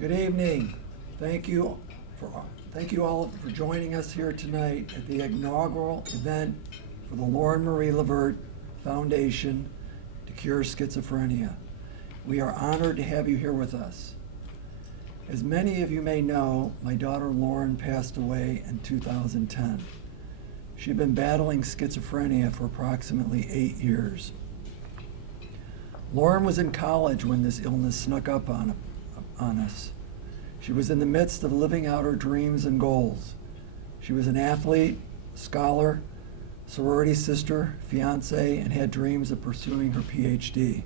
Good evening. Thank you all for joining us here tonight at the inaugural event for the Lauren Marie LeVert Foundation to Cure Schizophrenia. We are honored to have you here with us. As many of you may know, my daughter Lauren passed away in 2010. She'd been battling schizophrenia for approximately 8 years. Lauren was in college when this illness snuck up on us. She was in the midst of living out her dreams and goals. She was an athlete, scholar, sorority sister, fiance, and had dreams of pursuing her PhD.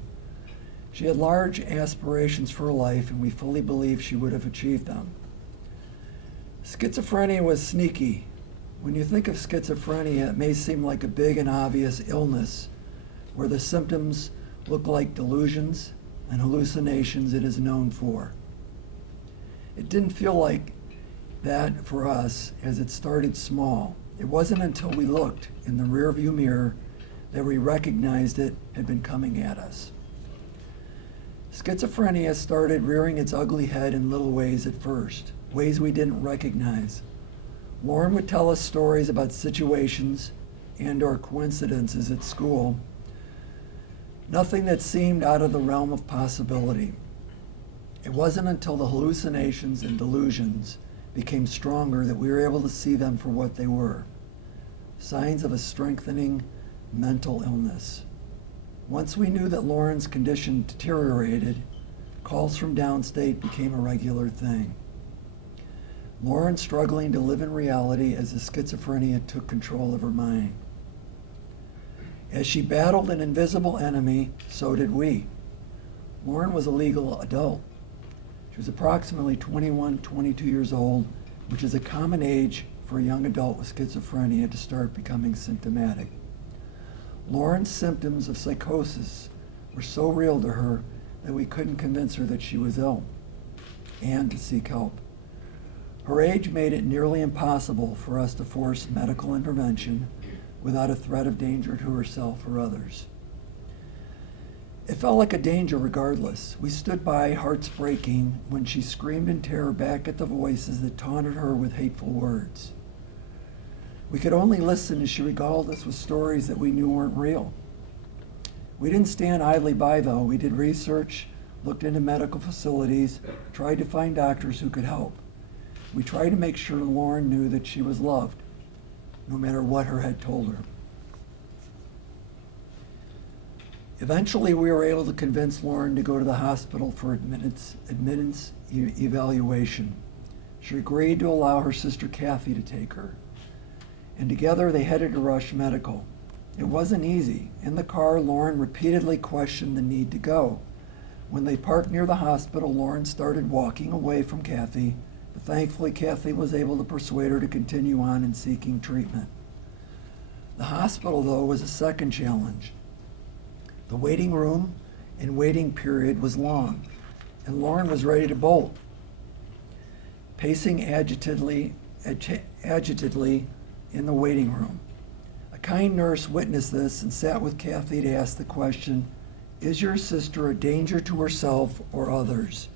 She had large aspirations for her life, and we fully believe she would have achieved them. Schizophrenia was sneaky. When you think of schizophrenia, it may seem like a big and obvious illness where the symptoms look like delusions and hallucinations it is known for. It didn't feel like that for us as it started small. It wasn't until we looked in the rearview mirror that we recognized it had been coming at us. Schizophrenia started rearing its ugly head in little ways at first, ways we didn't recognize. Lauren would tell us stories about situations and/or coincidences at school, nothing that seemed out of the realm of possibility. It wasn't until the hallucinations and delusions became stronger that we were able to see them for what they were, signs of a strengthening mental illness. Once we knew that Lauren's condition deteriorated, calls from downstate became a regular thing. Lauren struggling to live in reality as the schizophrenia took control of her mind. As she battled an invisible enemy, so did we. Lauren was a legal adult. She was approximately 21, 22 years old, which is a common age for a young adult with schizophrenia to start becoming symptomatic. Lauren's symptoms of psychosis were so real to her that we couldn't convince her that she was ill and to seek help. Her age made it nearly impossible for us to force medical intervention without a threat of danger to herself or others. It felt like a danger regardless. We stood by, hearts breaking, when she screamed in terror back at the voices that taunted her with hateful words. We could only listen as she regaled us with stories that we knew weren't real. We didn't stand idly by, though. We did research, looked into medical facilities, tried to find doctors who could help. We tried to make sure Lauren knew that she was loved, no matter what her head told her. Eventually, we were able to convince Lauren to go to the hospital for admittance evaluation. She agreed to allow her sister Kathy to take her, and together they headed to Rush Medical. It wasn't easy. In the car, Lauren repeatedly questioned the need to go. When they parked near the hospital, Lauren started walking away from Kathy, but thankfully Kathy was able to persuade her to continue on in seeking treatment. The hospital, though, was a second challenge. The waiting room and waiting period was long, and Lauren was ready to bolt, pacing agitedly in the waiting room. A kind nurse witnessed this and sat with Kathy to ask the question, "Is your sister a danger to herself or others?"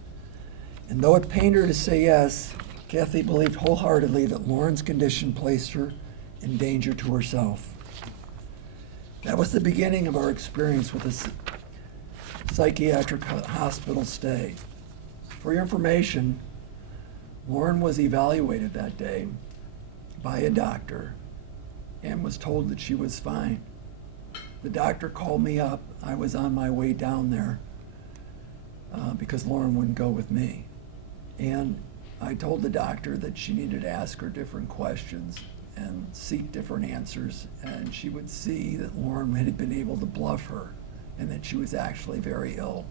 And though it pained her to say yes, Kathy believed wholeheartedly that Lauren's condition placed her in danger to herself. That was the beginning of our experience with a psychiatric hospital stay. For your information, Lauren was evaluated that day by a doctor and was told that she was fine. The doctor called me up. I was on my way down there because Lauren wouldn't go with me. And I told the doctor that she needed to ask her different questions and seek different answers, and she would see that Lauren had been able to bluff her and that she was actually very ill.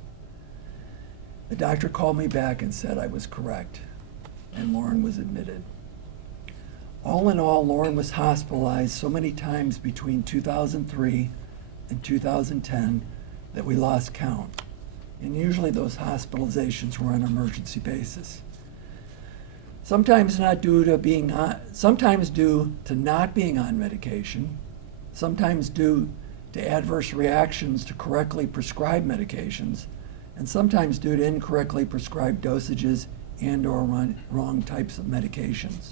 The doctor called me back and said I was correct, and Lauren was admitted. All in all, Lauren was hospitalized so many times between 2003 and 2010 that we lost count, and usually those hospitalizations were on an emergency basis. Sometimes due to not being on medication, sometimes due to adverse reactions to correctly prescribed medications, and sometimes due to incorrectly prescribed dosages and or wrong types of medications.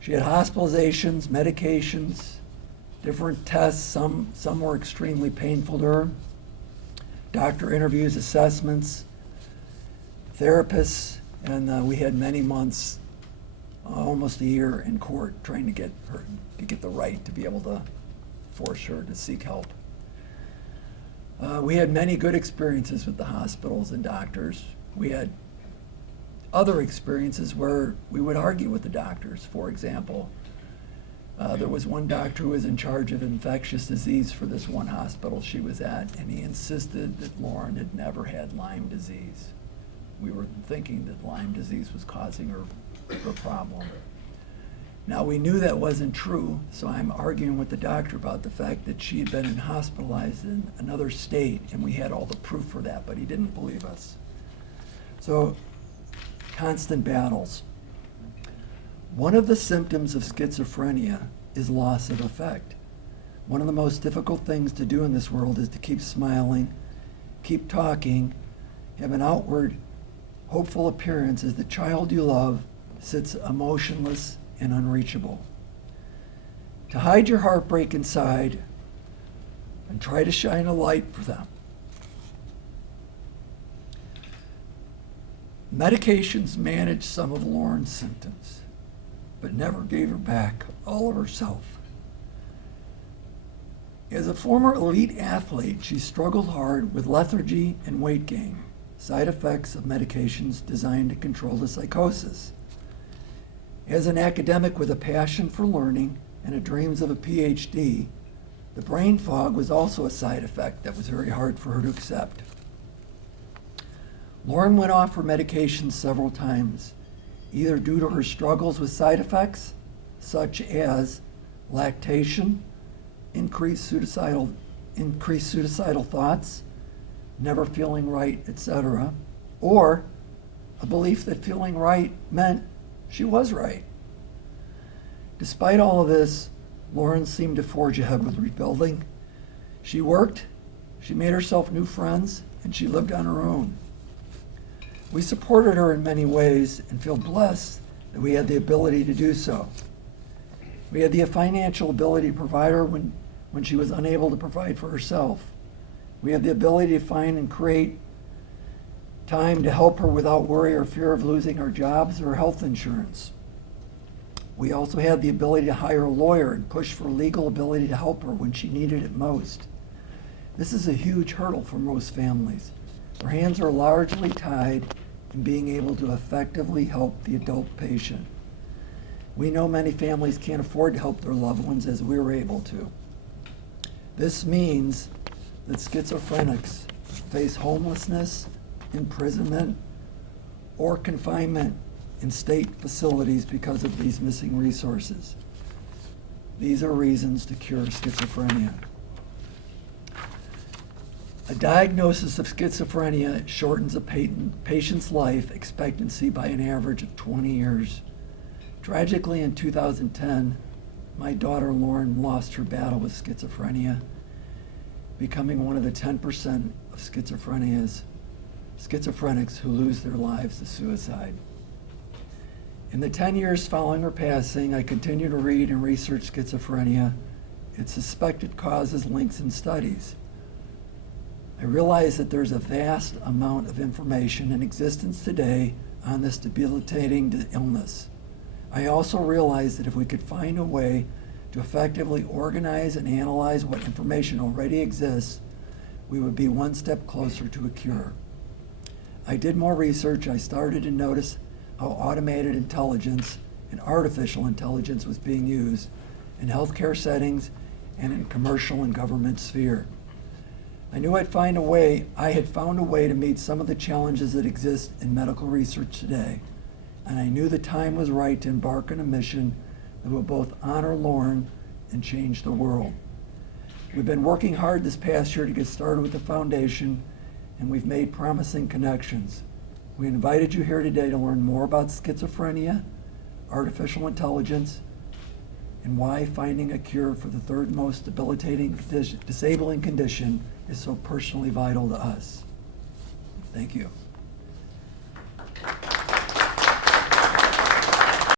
She had hospitalizations, medications, different tests. Some were extremely painful to her. Doctor interviews, assessments, therapists, and we had many months, almost a year in court trying to get her to get the right to be able to force her to seek help. We had many good experiences with the hospitals and doctors. We had other experiences where we would argue with the doctors. For example, there was one doctor who was in charge of infectious disease for this one hospital she was at, and he insisted that Lauren had never had Lyme disease. We were thinking that Lyme disease was causing her problem. Now, we knew that wasn't true, so I'm arguing with the doctor about the fact that she had been hospitalized in another state, and we had all the proof for that, but he didn't believe us. So, constant battles. One of the symptoms of schizophrenia is loss of affect. One of the most difficult things to do in this world is to keep smiling, keep talking, have an outward, hopeful appearance as the child you love sits emotionless and unreachable. To hide your heartbreak inside and try to shine a light for them. Medications managed some of Lauren's symptoms, but never gave her back all of herself. As a former elite athlete, she struggled hard with lethargy and weight gain, side effects of medications designed to control the psychosis. As an academic with a passion for learning and a dreams of a PhD, the brain fog was also a side effect that was very hard for her to accept. Lauren went off her medications several times, either due to her struggles with side effects, such as lactation, increased suicidal thoughts, never feeling right, etc., or a belief that feeling right meant she was right. Despite all of this, Lauren seemed to forge ahead with rebuilding. She worked, she made herself new friends, and she lived on her own. We supported her in many ways and feel blessed that we had the ability to do so. We had the financial ability to provide her when she was unable to provide for herself. We had the ability to find and create time to help her without worry or fear of losing our jobs or health insurance. We also had the ability to hire a lawyer and push for legal ability to help her when she needed it most. This is a huge hurdle for most families. Their hands are largely tied in being able to effectively help the adult patient. We know many families can't afford to help their loved ones as we were able to. This means that schizophrenics face homelessness, imprisonment, or confinement in state facilities because of these missing resources. These are reasons to cure schizophrenia. A diagnosis of schizophrenia shortens a patient's life expectancy by an average of 20 years. Tragically, in 2010, my daughter Lauren lost her battle with schizophrenia, becoming one of the 10% of schizophrenics who lose their lives to suicide. In the 10 years following her passing, I continue to read and research schizophrenia, its suspected causes, links, and studies. I realize that there's a vast amount of information in existence today on this debilitating illness. I also realize that if we could find a way to effectively organize and analyze what information already exists, we would be one step closer to a cure. I did more research. I started to notice how automated intelligence and artificial intelligence was being used in healthcare settings and in commercial and government sphere. I knew I had found a way to meet some of the challenges that exist in medical research today, and I knew the time was right to embark on a mission that would both honor Lauren and change the world. We've been working hard this past year to get started with the foundation, and we've made promising connections. We invited you here today to learn more about schizophrenia, artificial intelligence, and why finding a cure for the third most debilitating, disabling condition is so personally vital to us. Thank you.